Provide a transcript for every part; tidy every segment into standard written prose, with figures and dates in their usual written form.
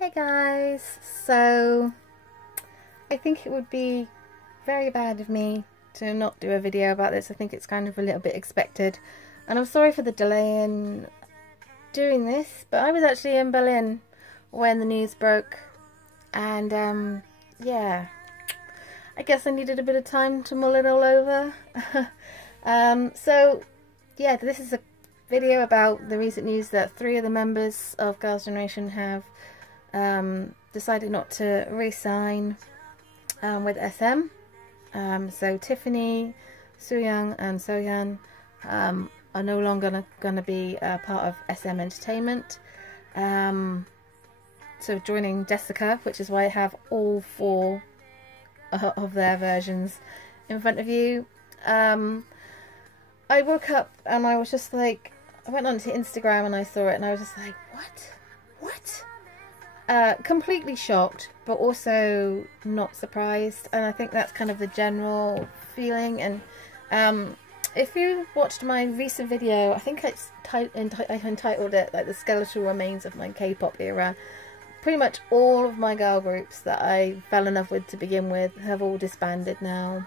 Hey guys, so I think it would be very bad of me to not do a video about this. I think it's kind of a little bit expected, and I'm sorry for the delay in doing this, but I was actually in Berlin when the news broke, and yeah, I guess I needed a bit of time to mull it all over. So yeah, this is a video about the recent news that 3 of the members of Girls' Generation have decided not to re-sign with SM. So Tiffany, Sooyoung and Soyeon are no longer going to be part of SM Entertainment. So joining Jessica, which is why I have all 4 of their versions in front of you. I woke up and I was just like, I went onto Instagram and I saw it and I was just like, what? Completely shocked, but also not surprised, and I think that's kind of the general feeling. And if you watched my recent video, I think I entitled it like the skeletal remains of my K-pop era. Pretty much all of my girl groups that I fell in love with to begin with have all disbanded now,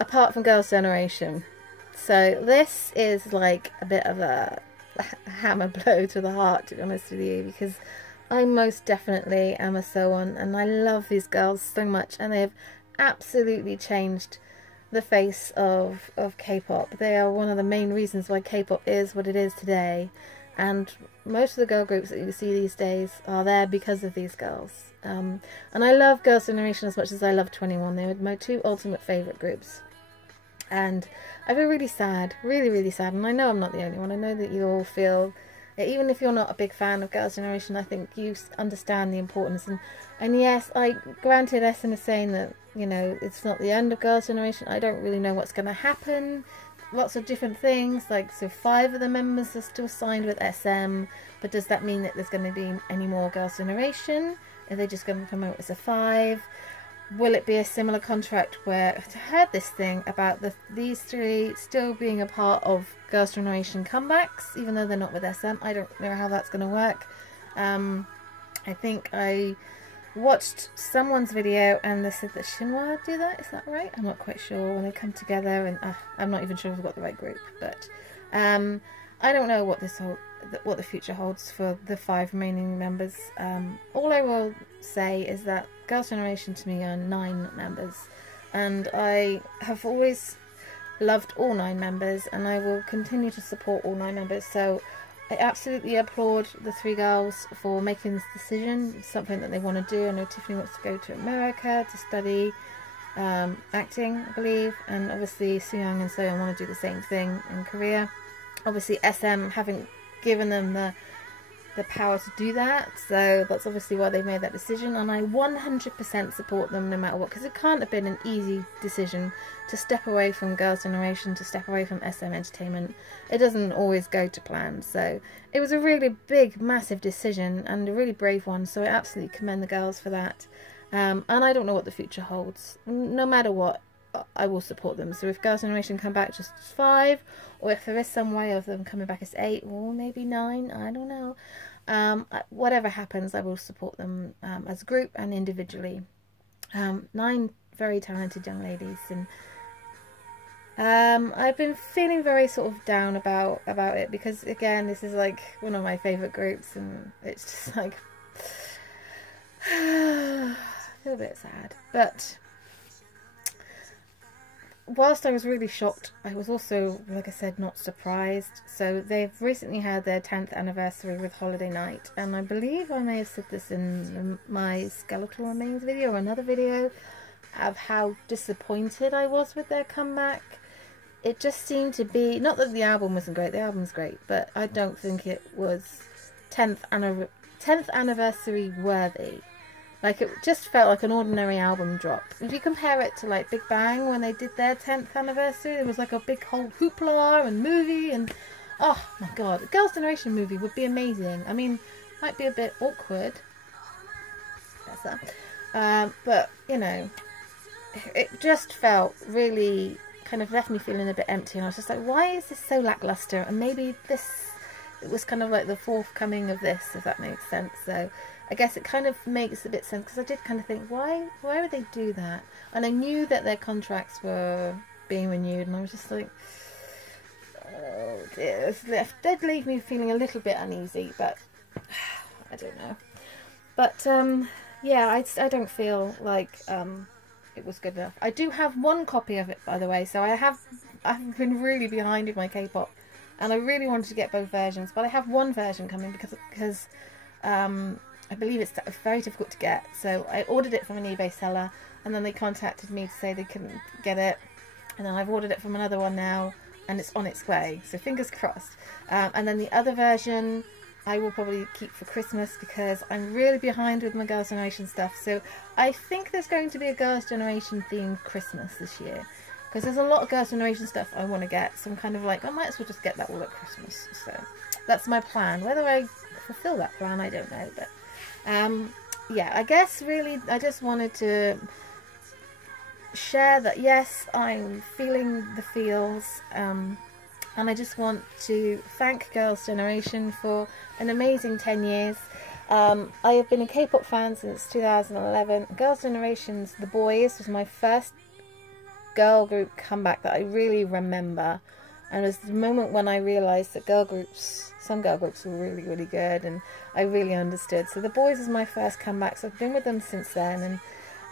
apart from Girls' Generation. So this is like a bit of a hammer blow to the heart, to be honest with you, because I most definitely am a Sowon and I love these girls so much, and they have absolutely changed the face of K-pop. They are one of the main reasons why K-pop is what it is today, and most of the girl groups that you see these days are there because of these girls. And I love Girls' Generation as much as I love 2NE1. They were my 2 ultimate favourite groups. And I feel really sad, really sad, and I know I'm not the only one. I know that you all feel, even if you're not a big fan of Girls' Generation, I think you understand the importance. And yes, granted, SM is saying that, you know, it's not the end of Girls' Generation. I don't really know what's going to happen. Lots of different things, like, so 5 of the members are still signed with SM, but does that mean that there's going to be any more Girls' Generation? Are they just going to promote as a 5? Will it be a similar contract where I heard this thing about these 3 still being a part of Girls' Generation comebacks, even though they're not with SM? I don't know how that's going to work. I think I watched someone's video and they said that Shinhwa do that. Is that right? I'm not quite sure. When they come together, and I'm not even sure if we've got the right group. But I don't know what what the future holds for the 5 remaining members. All I will say is that Girls' Generation to me are 9 members, and I have always loved all 9 members, and I will continue to support all 9 members. So I absolutely applaud the 3 girls for making this decision. It's something that they want to do. I know Tiffany wants to go to America to study acting, I believe, and obviously Sooyoung and Soyeon want to do the same thing in Korea. Obviously SM haven't given them the power to do that, so that's obviously why they made that decision, and I 100% support them no matter what, because it can't have been an easy decision to step away from Girls' Generation, to step away from SM Entertainment. It doesn't always go to plan, so it was a really big, massive decision and a really brave one, so I absolutely commend the girls for that. And I don't know what the future holds. No matter what, I will support them. So if Girls' Generation come back just as 5, or if there is some way of them coming back as 8, or maybe 9, I don't know. Whatever happens, I will support them as a group and individually. 9 very talented young ladies, and I've been feeling very sort of down about it, because again, this is like one of my favourite groups, and it's just like I feel a bit sad. But whilst I was really shocked, I was also, like I said, not surprised. So they've recently had their 10th anniversary with Holiday Night, and I believe I may have said this in my Skeletal Remains video or another video of how disappointed I was with their comeback. It just seemed to be, not that the album wasn't great, the album's great, but I don't think it was 10th anniversary worthy. Like, it just felt like an ordinary album drop. If you compare it to, like, Big Bang, when they did their 10th anniversary, there was, like, a big whole hoopla and movie, and, oh, my God. A Girls' Generation movie would be amazing. I mean, might be a bit awkward. That's that. But, you know, it just felt really, kind of left me feeling a bit empty, and I was just like, why is this so lackluster? And maybe this it was kind of like the forthcoming of this, if that makes sense. So I guess it kind of makes a bit sense, because I did kind of think, why would they do that? And I knew that their contracts were being renewed, and I was just like, oh dear, it did leave me feeling a little bit uneasy, but I don't know. But yeah, I don't feel like it was good enough. I do have one copy of it, by the way, so I've been really behind with my K-pop, and I really wanted to get both versions, but I have one version coming because I believe it's very difficult to get. So I ordered it from an eBay seller, and then they contacted me to say they couldn't get it, and then I've ordered it from another one now, and it's on its way, so fingers crossed. And then the other version I will probably keep for Christmas, because I'm really behind with my Girls' Generation stuff. So I think there's going to be a Girls' Generation themed Christmas this year, because there's a lot of Girls' Generation stuff I want to get, so I'm kind of like, I might as well just get that all at Christmas. So that's my plan. Whether I fulfill that plan, I don't know, but yeah, I guess really I just wanted to share that, yes, I'm feeling the feels, and I just want to thank Girls' Generation for an amazing 10 years. I have been a K-pop fan since 2011. Girls' Generation's The Boys was my first girl group comeback that I really remember, and it was the moment when I realised that some girl groups were really, really good, and I really understood. So The Boys was my first comeback, so I've been with them since then,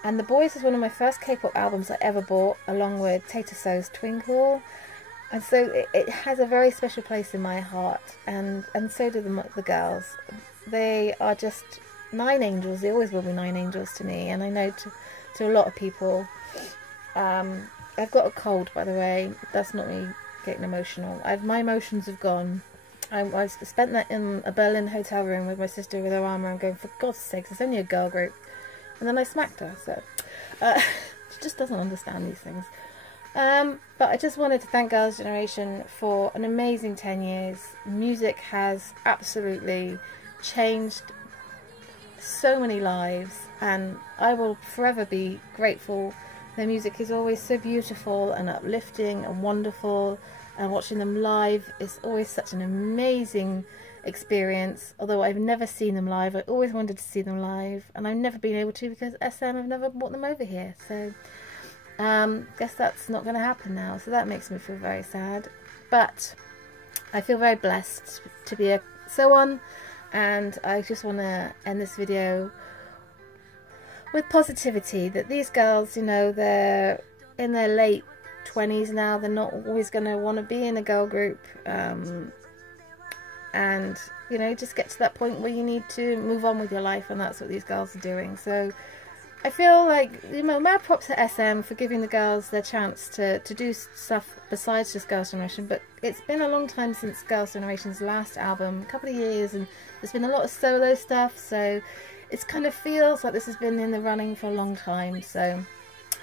and The Boys was one of my first K-pop albums I ever bought, along with Tato So's Twinkle, and so it has a very special place in my heart, and so do the girls. They are just 9 angels. They always will be 9 angels to me, and I know to a lot of people. I've got a cold, by the way. That's not me getting emotional. My emotions have gone. I spent that in a Berlin hotel room with my sister with her arm around, going, for God's sakes, it's only a girl group. And then I smacked her, so she just doesn't understand these things. But I just wanted to thank Girls' Generation for an amazing 10 years. Music has absolutely changed so many lives, and I will forever be grateful. Their music is always so beautiful and uplifting and wonderful, and watching them live is always such an amazing experience. Although I've never seen them live, I always wanted to see them live, and I've never been able to because SM have never brought them over here. So guess that's not going to happen now, so that makes me feel very sad. But I feel very blessed to be a Sewon, and I just want to end this video with positivity, that these girls, you know, they're in their late 20s now. They're not always going to want to be in a girl group, and you know, just get to that point where you need to move on with your life, and that's what these girls are doing. So I feel like, you know, mad props to SM for giving the girls their chance to do stuff besides just Girls' Generation. But it's been a long time since Girls' Generation's last album, a couple of years, and there's been a lot of solo stuff, so it kind of feels like this has been in the running for a long time. So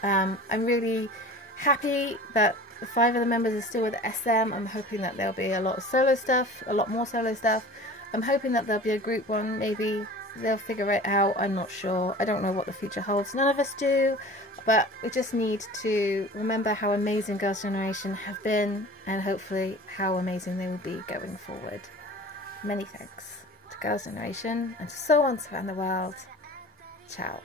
I'm really happy that 5 of the members are still with SM. I'm hoping that there'll be a lot of solo stuff, a lot more solo stuff. I'm hoping that there'll be a group one, maybe. They'll figure it out, I'm not sure. I don't know what the future holds. None of us do. But we just need to remember how amazing Girls' Generation have been, and hopefully how amazing they will be going forward. Many thanks to Girls' Generation and to Sewons around the world. Ciao.